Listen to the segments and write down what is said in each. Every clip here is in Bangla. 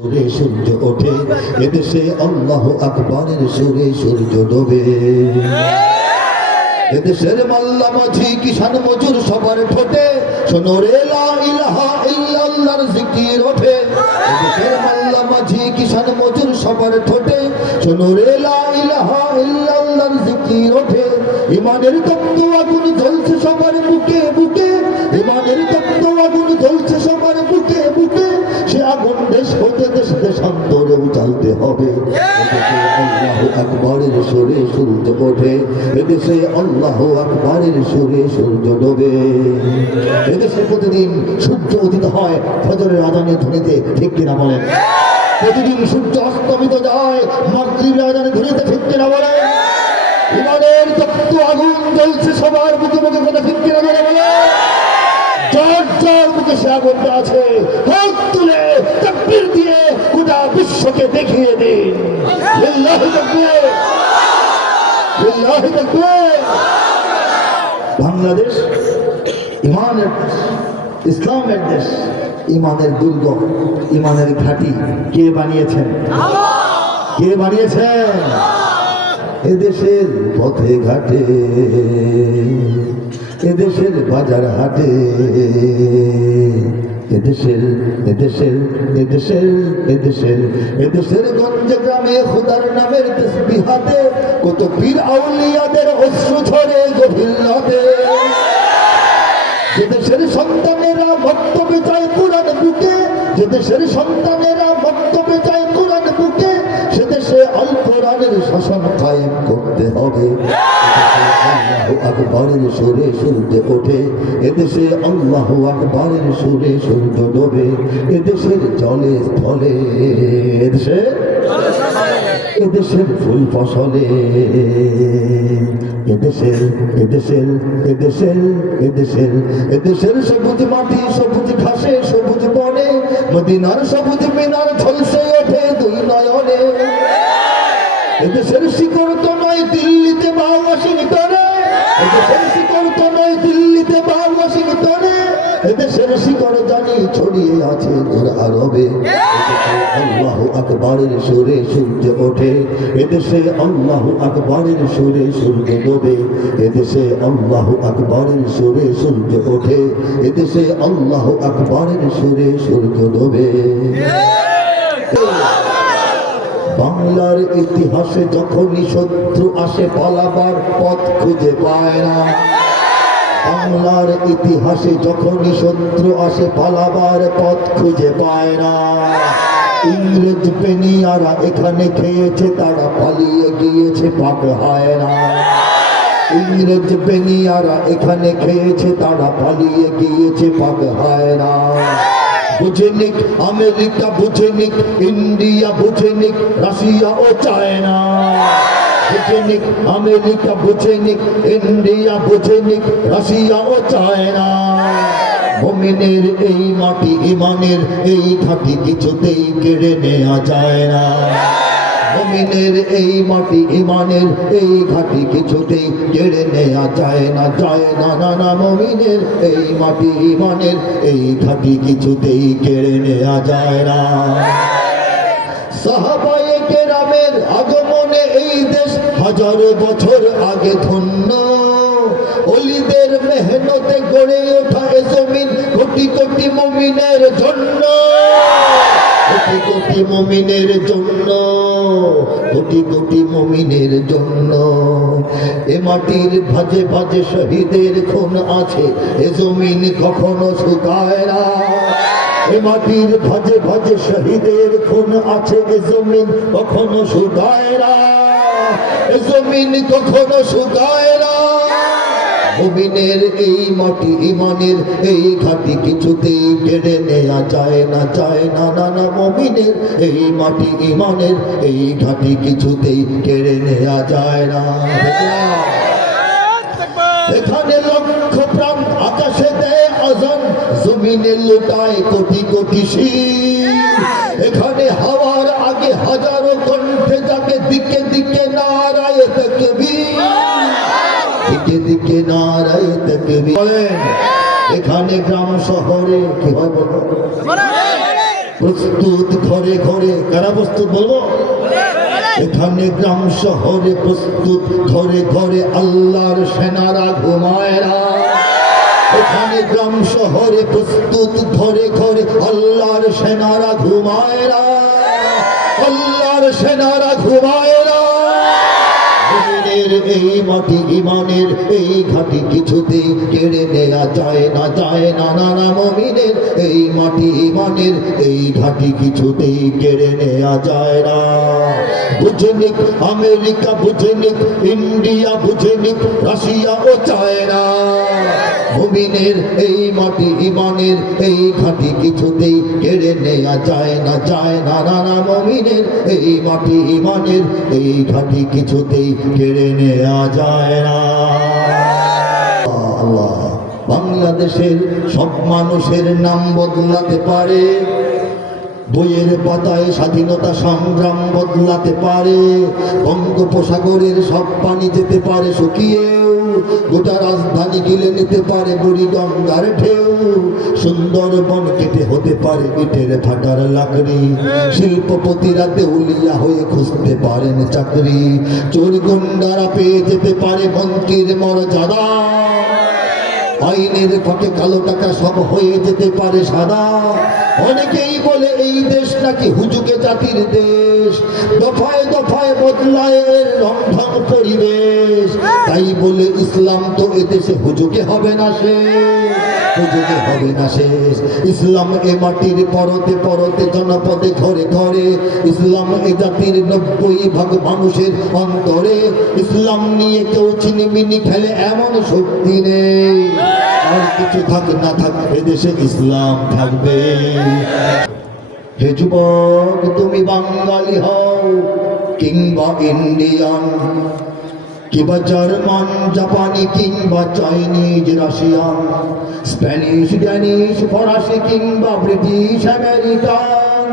সুরে সূর্য ওঠে, এদেশে আল্লাহু আকবারের সুরে সূর্য ডোবে। এদেশের মাল্লা মাঝি কিষান মজুর সবার ঠোঁটে শোনো রে লা ইলাহা ইল্লাল্লাহর জিকির ওঠে। এদেশের মাল্লা মাঝি কিষান মজুর সবার ঠোঁটে শোনো রে লা ইলাহা ইল্লাল্লাহর জিকির ওঠে। ইমানের তপ্ত আগুন জ্বলছে সবার বুকে বুকে, ইমানের তপ্ত আগুন জ্বলছে সবার বুকে বুকে। সে আগুন দেশ হতে দেশ দেশান্তরেও জ্বালতে হবে। আল্লাহু আকবারের সুরে সূর্য ওঠে, এদেশে আল্লাহু আকবারের সুরে সূর্য ডোবে। এদেশে প্রতিদিন সূর্য উদিত হয় ফজরের আজানের ধ্বনিতে, ঠিক কিনা বলেন? প্রতিদিন সূর্য অস্তমিত যায় মাগরিবের আজানের ধ্বনিতে, ঠিক কিনা বলেন? ইমানের তপ্ত আগুন জ্বলছে সবার বুকে বুকে, কথা ঠিক কিনা বলে বলে? যার যার বুকে সে আগুনটা আছে হাত তুলে তাকবীর দিয়ে গোটা বিশ্বকে দেখিয়ে দিন লিল্লাহি তাকবীর, লিল্লাহি তাকবীর। বাংলাদেশ ইমানের দেশ, ইসলামের দেশ, ইমানের দুর্গ, ইমানের ঘাঁটি কে বানিয়েছেন? কে বানিয়েছেন? এদেশের পথে ঘাটে, এদেশের বাজার হাটে, এদেশের এদেশের এদেশের এদেশের এদেশের গঞ্জে গ্রামে খোদার নামের তাসবিহাতে কত পীর আউলিয়াদের অশ্রু ঝরে গভীর রাতে। যে দেশের সন্তানেরা বক্তব্য চায় কোরআন বুকে, যে দেশের সন্তানেরা বক্তব্য চায় কোরআন বুকে, সে দেশে আল কোরআনের শাসন কায়েম করতে হবে। আল্লাহু আকবারের সুরে সূর্য ওঠে, এদেশে আল্লাহু আকবারের সুরে সূর্য ডোবে। এদেশের জলে স্থলে, এদেশের ফুল ফসলে, এদেশের এদেশের এদেশের এদেশের এদেশের সবুজ মাটি সবুজ ঘাসে সবুজ বনে, মদিনার সবুজ মিনার ঝলসে ওঠে দুই নয়নে। এদেশের শিকড় তো নয় দিল্লিতে বা ওয়াশিংটনে, এদেশের শিকড় তো নয় দিল্লিতে বা ওয়াশিংটনে, এদেশের শিকড় জানি ছড়িয়ে আছে দূর আরবে। আল্লাহু আকবারের সুরে সূর্য ওঠে, এদেশে আল্লাহু আকবারের সুরে সূর্য ডোবে। এদেশে আল্লাহু আকবারের সুরে সূর্য ওঠে, এদেশে আল্লাহু আকবারের সুরে সূর্য ডোবে। বাংলার ইতিহাসে যখনই শত্রু আসে পালাবার পথ খুঁজে পায় না। বাংলার ইতিহাসে যখনই শত্রু আসে পালাবার পথ খুঁজে পায় না। ইংরেজ বেনিয়ারা এখানে খেয়েছে, তারা পালিয়ে গিয়েছে পাক হয় না। ইংরেজ বেনিয়ারা এখানে খেয়েছে, তারা পালিয়ে গিয়েছে পাক হয় না। বুঝে নিক আমেরিকা, বুঝে নিক ইন্ডিয়া, বুঝে নিক রাশিয়া ও চায়না। বুঝে নিক আমেরিকা, বুঝে নিক ইন্ডিয়া, বুঝে নিক রাশিয়া ও চায়না। মুমিনের এই মাটি ইমানের এই ঘাঁটি কিছুতেই কেড়ে নেওয়া যায় না। মুমিনের এই মাটি ইমানের এই ঘাঁটি কিছুতেই কেড়ে নেওয়া যায় না, যায় না, না না। মুমিনের এই মাটি ইমানের এই ঘাঁটি কিছুতেই কেড়ে নেওয়া যায় না। সাহাবায়ে কেরামের আগমনে এই দেশ হাজার বছর আগে ধন্য। ওলিদের মেহনতে গড়ে ওঠা এ জমিন কোটি কোটি মুমিনের জন্য, কোটি কোটি মুমিনের জন্য, কোটি কোটি মুমিনের জন্য। এ মাটির ভাজে ভাজে শহীদের খুন আছে, এ জমিন কখনো শুকায় না। এ মাটির ভাজে ভাজে শহীদের খুন আছে, এ জমিন কখনো শুকায় না, এ জমিন কখনো শুকায় না। মুমিনের এই মাটি ইমানের এই ঘাঁটি কিছুতেই কেড়ে নেওয়া যায় না, যায় না, না না। মুমিনের এই মাটি ইমানের এই ঘাঁটি কিছুতেই কেড়ে নেওয়া যায় না। এখানে লক্ষ প্রাণ আকাশে দেয় আজান, জমিনে লুটায় কোটি কোটি শির। এখানে হাওয়ার আগে হাজারো কণ্ঠে যাকে দিকে দিকে নারায়ে তাকবীর, দিকে দিকে নারায়ে তাকবীর। বলেন এখানে গ্রাম শহরে কি হয় বলো? প্রস্তুত ঘরে ঘরে, কারা প্রস্তুত বলবো? এখানে গ্রাম শহরে প্রস্তুত ঘরে ঘরে, আল্লাহর সেনারা ঘুমায় না। এখানে গ্রাম শহরে প্রস্তুত ঘরে ঘরে, আল্লাহর সেনারা ঘুমায় না, আল্লাহর সেনারা ঘুমায় না। মুমিনের এই মাটি, ইমানের এই ঘাটি কিছুতেই কেড়ে নেওয়া যায় না, যায় না, না না। মুমিনের এই মাটি, ইমানের এই ঘাটি কিছুতেই কেড়ে নেওয়া যায় না। বুঝে নিক আমেরিকা, বুঝে নিক ইন্ডিয়া, বুঝে নিক রাশিয়া ও চায়না, মুমিনের এই মাটি, ইমানের এই ঘাটি কিছুতেই কেড়ে নেওয়া যায় না, যায় না, না না। মুমিনের এই মাটি, ইমানের এই ঘাটি কিছুতেই কেড়ে নেওয়া যায় না। আল্লাহ বাংলাদেশের সব মানুষের নাম বদলাতে পারে, বইয়ের পাতায় স্বাধীনতা সংগ্রাম বদলাতে পারে, বঙ্গোপসাগরের সব পানি যেতে পারে শুকিয়েও, গোটা রাজধানী গিলে নিতে পারে বুড়িগঙ্গার ঢেউ, সুন্দরবন কেটে হতে পারে ইটের ফাটার লাকড়ি, শিল্পপতিরা দেউলিয়া হয়ে খুঁজতে পারেন চাকরি, চোর গুন্ডারা পেয়ে যেতে পারে মন্ত্রীর মর্যাদা, আইনের ফাঁকে কালো টাকা সব হয়ে যেতে পারে সাদা। অনেকেই বলে এই দেশ নাকি হুজুগে জাতির দেশ, দফায় দফায় বদলায় এর রংঢং পরিবেশ, তাই বলে ইসলাম তো এদেশে হুজুগে হবে না শেষ, হুজুগে হবে না শেষ। ইসলাম এ মাটির পরতে পরতে, জনপদে ঘরে ঘরে, ইসলাম এ জাতির 90% মানুষের অন্তরে, ইসলাম নিয়ে কেউ চিনিমিনি খেলে এমন শক্তি নেই, আর কিছু থাক না থাক এদেশে ইসলাম থাকবে। হে যুবক, তুমি বাঙালি হও কিংবা ইন্ডিয়ান, কিংবা জার্মান, জাপানি কিংবা চাইনিজ, রাশিয়ান, স্প্যানিশ, ড্যানিশ, ফরাসি কিংবা ব্রিটিশ, আমেরিকান,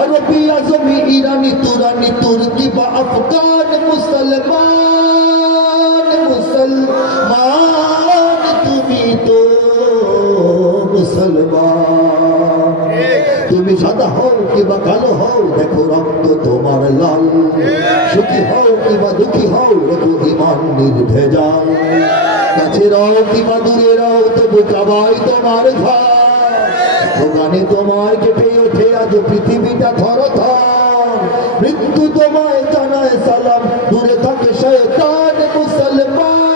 আরবি, আজমি, ইরানি, তুরানি, তুর্কি বা আফগান, মুসলমান, মুসলমান তুমি তো মুসলমান। তুমি সাদা হও কিংবা কালো হও, দেখো রক্ত তোমার লাল, সুখী হও কিংবা দুঃখী হও, দেখো ইমান নির্ভেজাল, কাছে রাও কিংবা দূরে রাও, তবু কাবাই তোমার ঘর, ওখানে তোমার কেঁপে ওঠে আজ পৃথিবীটা থরথর, মৃত্যু তোমায় জানায় সালাম, দূরে থাকে শয়তান, মুসলমান,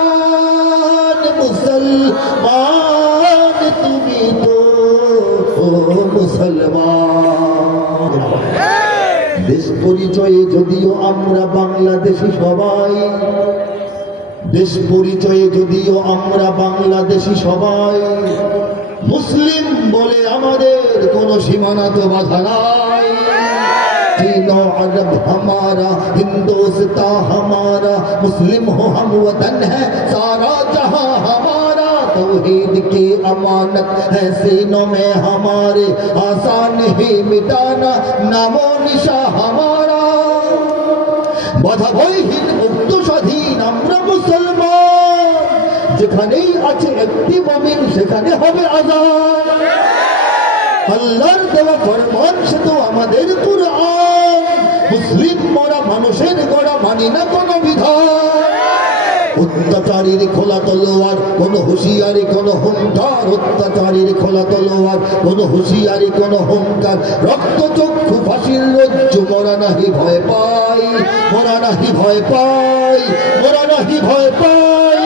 মুসলমান তুমি তো মুসলমান। দেশ পরিচয়ে যদিও আমরা বাংলাদেশি সবাই, দেশ পরিচয়ে যদিও আমরা বাংলাদেশি সবাই, মুসলিম বলে আমাদের কোনো সীমানা তো বাধা নাই। तीनों अरब हमारा, हिंदुस्तां हमारा, मुस्लिम हो हम, वतन है सारा जहां हमारा, तौहीद की अमानत है सीनों में हमारे, आसान ही मिटाना नामो निशा हमारा, बाधा भयहीन मुक्त স্বাধীন আমরা মুসলমান, যেখানেই আছে একটি মুমিন সেখানে হবে আযান, আল্লাহর দেওয়া ফরমান সে তো আমাদের কুরআন, মুসলিম মোরা মানুষের গড়া, মানি না কোনো বিধান, অত্যাচারীর খোলা তলোয়ার, কোনো হুঁশিয়ারি কোনো হুঙ্কার, অত্যাচারীর খোলা তলোয়ার, কোনো হুঁশিয়ারি কোনো হুঙ্কার, রক্ত চক্ষু ফাঁসির রজ্জু, মোরা নাহি ভয় পাই, মোরা নাহি ভয় পাই, মোরা নাহি ভয় পাই,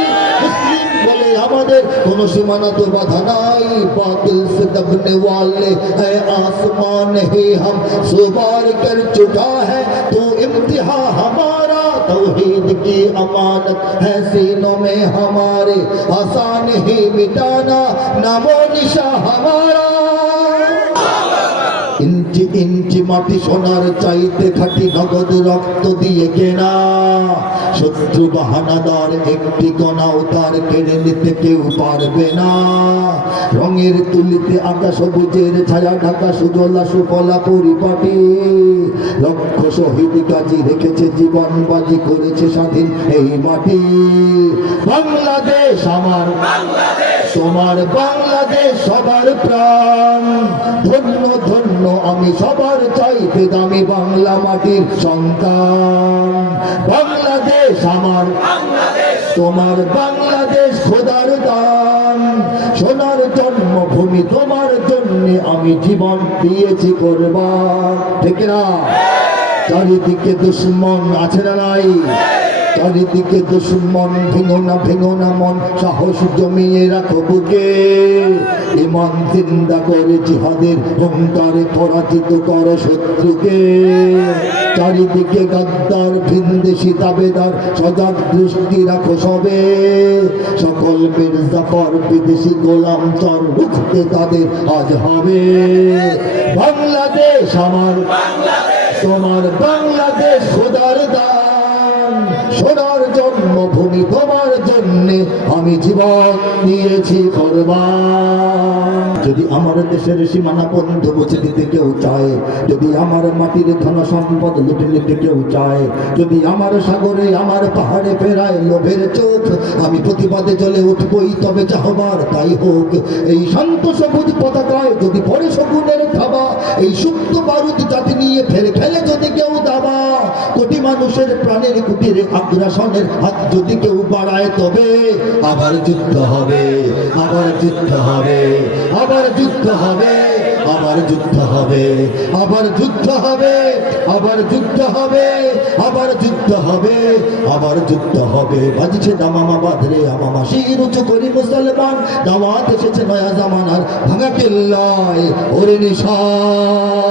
মুসলিম বলে আমাদের কোনো সীমানা তো বাধা নাই, বাতিল से दबने वाले है आसमान ही हम सुबार कर चुका है तो इम्तिहान हमारा, तौहीद की अमानत है सीनों में हमारे, आसान ही मिटाना नामो निशा हमारा। इंची इंची माटी सोनार चाইতে খাঁটি, নগদ রক্ত দিয়ে কেনা, শত্রু বাহানাদার একটি কণাও তার কেড়ে নিতে কেউ পারবে না, রঙের তুলিতে আকাশ সবুজের ছায়া ঢাকা, সুজলা সুফলা পরিপাটি, লক্ষ শহীদ গাজী রেখেছে জীবন বাজি, করেছে স্বাধীন এই মাটি। বাংলাদেশ আমার, তোমার বাংলাদেশ সবার প্রাণ, ধন্য ধন্য আমি সবার চাইতে দামি বাংলা মাটির সন্তান। বাংলাদেশ আমার, তোমার বাংলাদেশ খোদার দান। সোনার জন্মভূমি তোমার জন্য আমি জীবন দিয়েছি কোরবান। ঠিক না? চারিদিকে দুশ্মন আছে না নাই? চারিদিকে দুশ্মন, ভেঙো না মন, সাহস জমিয়ে রাখো বুকে। ইমান জিন্দা করে জিহাদের হুঙ্কারে পরাজিত করো শত্রুকে। চারিদিকে গাদ্দার ভিনদেশি দাবেদার, সজাগ দৃষ্টি রাখো সবে। সকল মির্জাফর বিদেশি গোলাম চর রুখতে তাদের আজ হবে। বাংলাদেশ আমার, তোমার বাংলাদেশ খোদার দান। সোনার জন্মভূমি তোমার জন্যে আমি জীবন দিয়েছি কোরবান। যদি আমার দেশের সীমানা বন্ধ মুছে দিতে কেউ চায়, যদি আমার মাটির ধন সম্পদ লুটে নিতে কেউ চায়, যদি আমার সাগরে আমার পাহাড়ে ফেরায় লোভের চোখ, আমি প্রতিবাদে জ্বলে উঠবই, তবে চাহবার তাই হোক। এই শান্ত সবুজ পতাকায় যদি পড়ে শকুনের থাবা, এই সুপ্ত বারুদ জাতি নিয়ে ফেলে যদি কেউ দাবা, কোটি মানুষের প্রাণের কুটিরে আগ্রাসনের হাত যদি কেউ বাড়ায়, তবে আবার যুদ্ধ হবে, আবার যুদ্ধ হবে, আবার যুদ্ধ হবে, আবার যুদ্ধ হবে, আবার যুদ্ধ হবে, আবার যুদ্ধ হবে, আবার যুদ্ধ হবে, আবার যুদ্ধ হবে। বাজছে দামামা বাঁধরে আমামা, শির উঁচু করি মুসলমান, দাওয়াত এসেছে নয়া জামানার ভাঙা কেল্লায় ওরে নিশান।